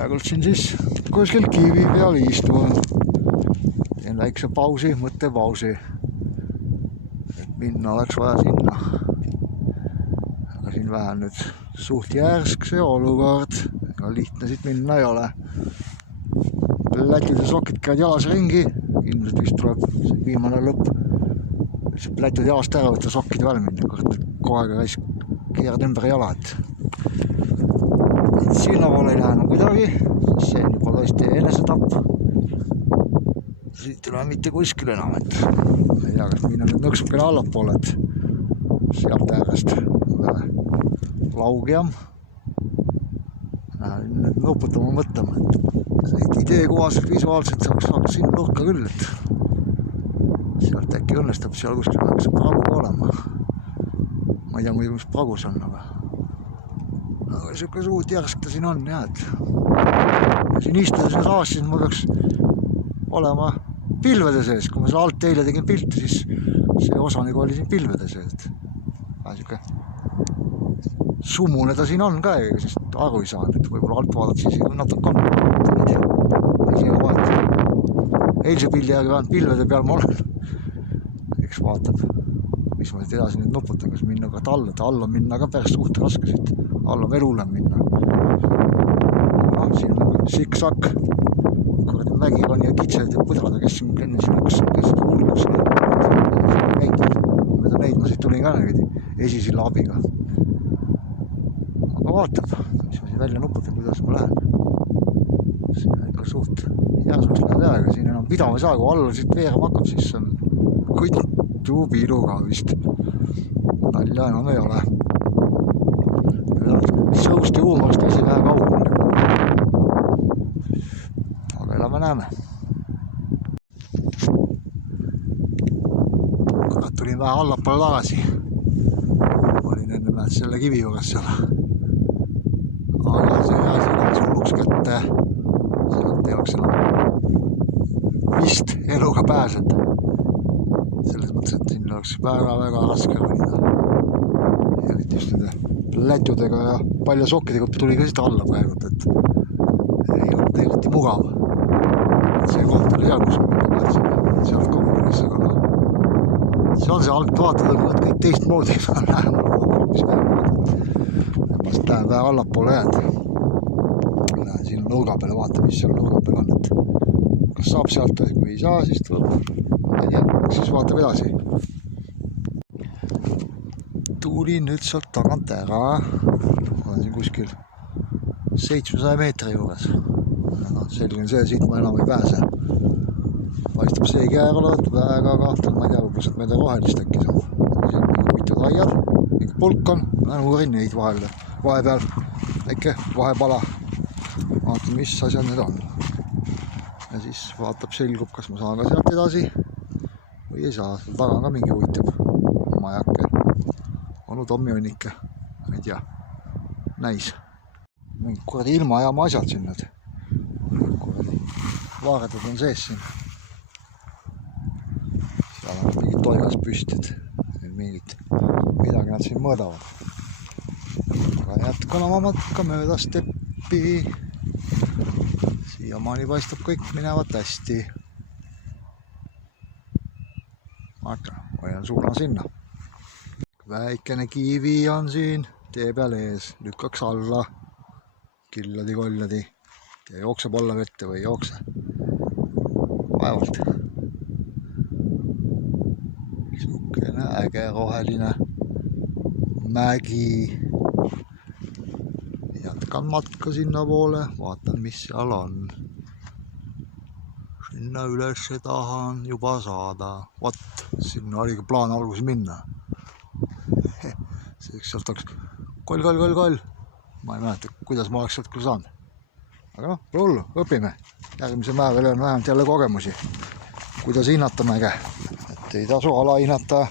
praegult siin siis kuskil kivi peal istunud. Teen väikse pausi, mõttepausi. Et minna oleks vaja sinna. Aga siin vähän nüüd suht järsk see olukord. Ega lihtne siit minna ei ole. Lätud ja sokid käid jalas ringi. Ilmselt vist tuleb see viimane lõpp. Lätud jalast ära võtta sokkid veel minna. Kogu aega keerad ümber jala. Et sinna poole ei lähe kuidagi. See on juba tõesti enesetapp. Siit ei lähe mitte kuskil enam. Ei tea, kas minna nüüd nõksukene allapoole. Sealt äärest laugjam. Nüüd nuputama mõtlema. Idee kohaselt visuaalselt saaks siin nurka küll. Sealt äkki õnnestab seal kuskil peaks pragu olema. Ma ei tea muidu, mis pragus on. Aga siuke suut järsk ta siin on, jah. Siin istuda siin raas, siis ma peaks olema pilvede sees. Kui ma selle alt eile tegin pilti, siis see osa nagu oli siin pilvede sees. Siuke summune ta siin on ka, ega siis aru ei saa. Võib-olla alt vaadata siis natuke on. Ei tea. Ei saa vaadata. Eilse pildi järgi vähemalt pilvede peal ma olen. Eks vaatab, mis ma edasi nüüd nuputan, kas minna ka alla. Alla minna ka päris suht raske siit. Alla veel hullem minna. Siin on nagu siksak. Kuradi mägi on ja kitsed ja põdrada, kes siin enne siin üks, kes hulgus käinud. Mööda neid ma siit tulin ka esisilla abiga. Aga vaatab, mis ma siin välja nuputan, kuidas ma lähen. Siin on ikka suht järsuks lähed aega. Siin enam pidama ei saa, kui alla siit veerama hakkab, siis on kõitu piiluga vist. Nalja enam ei ole. Sõust ja huumorist vesi vähe kaugel. Aga elame näeme. Kurat, tulin vähe allapoole tagasi. Olin enne näed selle kivi juures seal. Aga see läheks hulluks kätte. Sealt ei oleks enam vist eluga pääsed. Selles mõttes, et siin oleks väga raske ronida. Eriti just nende lätudega ja palja sokkidega tuli ka siit alla praegult, et ei olnud eriti mugav. See koht oli seal, kus ma mõtlesin, sealt kaugulis, aga see on see alt vaatad, et kõik teistmoodi lähemal hoopis peale. Pärast lähen vähe allapoole jääd. Lähen siin nurga peale, vaata, mis seal nurga peale on, et kas saab sealt või kui ei saa, siis tuleb. Ja siis vaatab edasi. Tulin nüüd sealt tagant ära. Olen siin kuskil 700 meetri juures. Selline see, siit ma enam ei pääse. Paistab seegi äär olevat väga kahtel, ma ei tea, võib-olla sealt meelde rohelist äkki saab. Siin on mingi mitmed raiad, mingi pulk on, uurin neid vahepeal, väike vahepala. Vaatan, mis asjad need on. Ja siis vaatab, selgub, kas ma saan ka sealt edasi või ei saa. Seal taga on ka mingi huvitav majake. Onu Tommi õnnike. Ei tea. Näis. Mingi kuradi ilmajaama asjad siin need. Kuradi vaaredad on sees siin. Seal on mingid toigas püstid. Midagi nad siin mõõdavad. Aga jätkan oma matka mööda steppi. Siiamaani paistab kõik minevat hästi. Aga hoian suuna sinna. Väikene kivi on siin tee peal ees. Lükkaks alla. Killadi-kolladi. Ja jookseb alla vette või ei jookse. Vaevalt. Sukene äge roheline mägi. Jätkan matka sinna poole. Vaatan, mis seal on. Sinna üles tahan juba saada. Vat, sinna oligi plaan alguses minna. Sealt oleks koll. Ma ei mäleta, kuidas ma oleks sealt küll saanud. Aga pole hullu, õpime. Järgmise päeval on vähemalt jälle kogemusi. Kuidas hinnata mäge. Et ei tasu ala hinnata.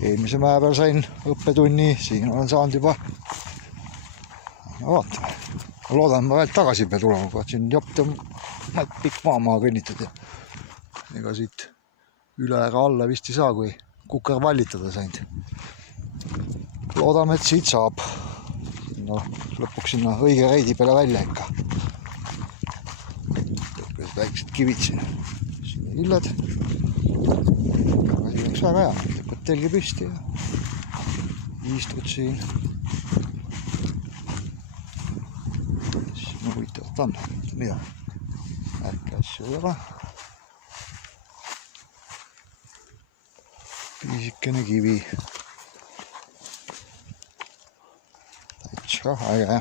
Eelmise päeval sain õppetunni, siin olen saanud juba. Vaatame. Loodan, ma veel tagasi pea tulema, kui siin jopt on pikk maa kõnnitud. Ega siit üle ega alla vist ei saa, kui kuker vallitada saanud. Loodame, et siit saab lõpuks sinna õige reidi peale välja ikka. väiksed kivid siin. Siin hilled. Aga siin oleks väga hea. Lükkad telgi püsti ja istud siin. Siin huvitavat on. Mida? Ärke asju ei ole. Piisikene kivi. Täitsa äge.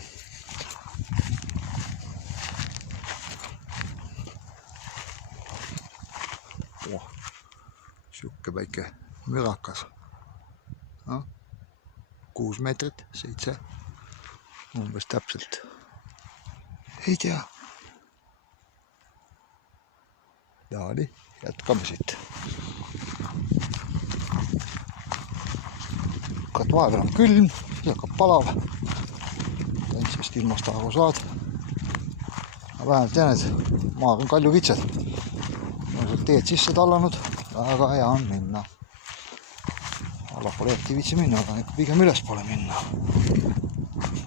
Siuke väike mürakas. 6 meetrit, 7. Umbes täpselt. Ei tea. Ja nii, jätkame siit. Vahepeal on külm, siis hakkab palav. Täitsest ilmast aru saad. Aga vähemalt jäänud, maag on kalju kitsed. Ma olen teed sisse tallanud, väga hea on minna. Allapoole eriti viitsi minna, aga pigem üles poole minna.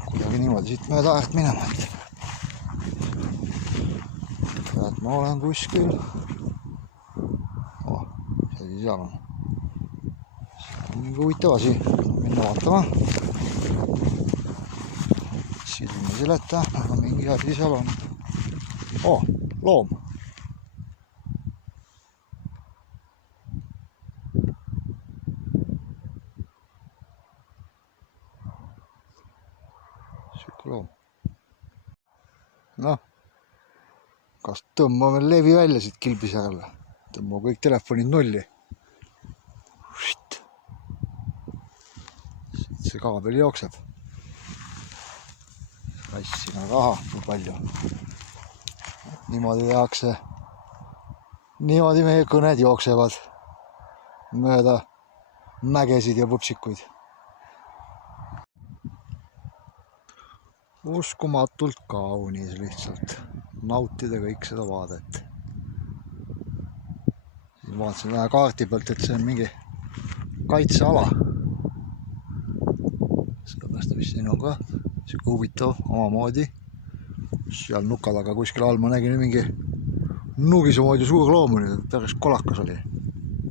Kuidagi niimoodi siit mööda äärt minema. Et ma olen kuskil. See seal on. See on mingi huvitav asi. Minna vaatama. Silmi ei seleta, aga mingi asi seal on. Loom. Siuke loom. Noh, kas tõmbame levi välja siit kilbis järele? Tõmbame kõik telefonid nulli. See kaabel jookseb. Rassin on raha, kui palju. Niimoodi tehakse. Niimoodi meie kõned jooksevad mööda mägesid ja pupsikuid. Uskumatult kaunis lihtsalt. Nautida kõik seda vaadet. Vaatasin vähe kaarti pealt, et see on mingi kaitseala. Sellepärast vist siin on ka siuke huvitav omamoodi. Seal nuka taga kuskil all ma nägin mingi nugisemoodi suur loom oli, päris kolakas oli.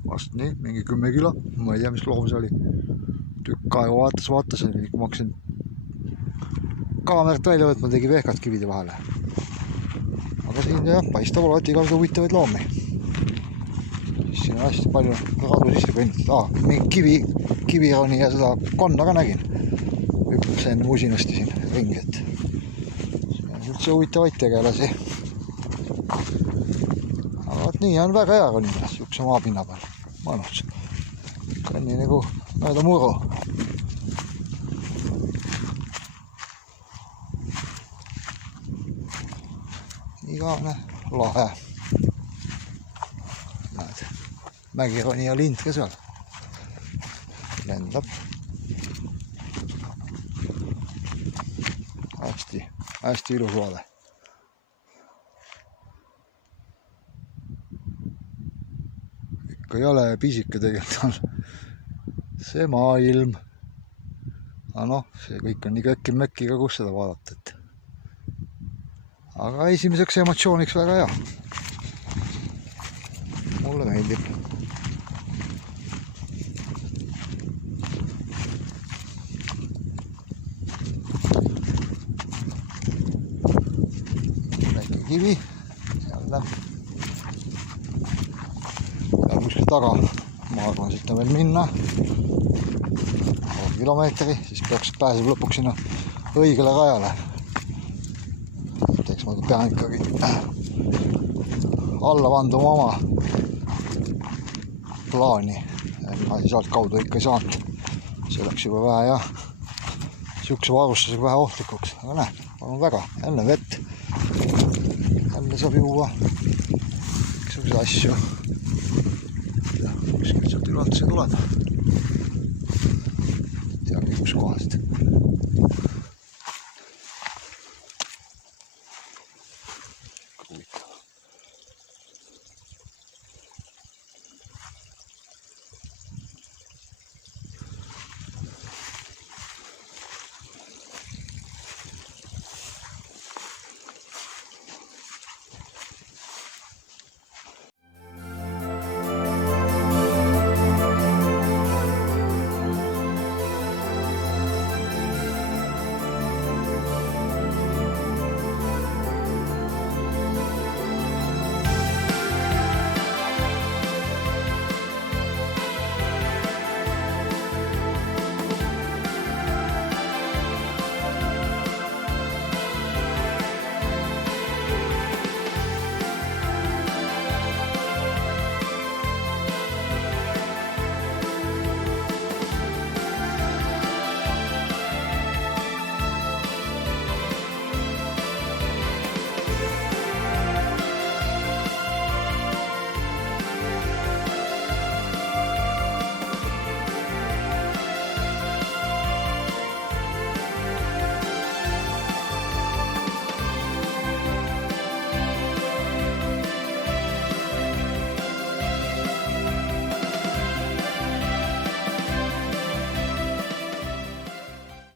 Vast nii, mingi 10 kilo, ma ei tea, mis loom see oli. Tükk aega vaatasin, kui ma hakkasin kaamerat välja võtma, tegi vehkad kivide vahele. Aga siin jah, paistab olevat igasugu huvitavaid loomi. Siin on hästi palju radu sisse kõnnitud. Mingi kivironi ja seda konna ka nägin. Hüppaks enne usinasti siin ringi, et siin on üldse huvitavaid tegelasi. Aga vaat nii on väga hea ronida, siukse maapinna peal. Mõnus. Kõnni nagu mööda muru. Igavene lahe. Näed, mägironi ja lind ka seal. Lendab. Hästi ilus vaade. Ikka jale pisike tegelikult on see maailm. Aga noh, see kõik on nii kökki-mökkiga, kus seda vaadata. Aga esimeseks emotsiooniks väga hea. Mulle meeldib. Kivi, jälle ja kuskil taga, ma arvan, siit on veel minna 3 kilomeetri, siis peaks pääseb lõpuks sinna õigele rajale. Teeks ma pean ikkagi alla vanduma oma plaani, ma siis alt kaudu ikka ei saanud, see läks juba vähe ja siukse varustusega vähe ohtlikuks, aga näe, palun väga, jälle vett. Jälle saab juua iksuguse asju. Kuskilt sealt ülalt see tuleb. Teagi kus kohast.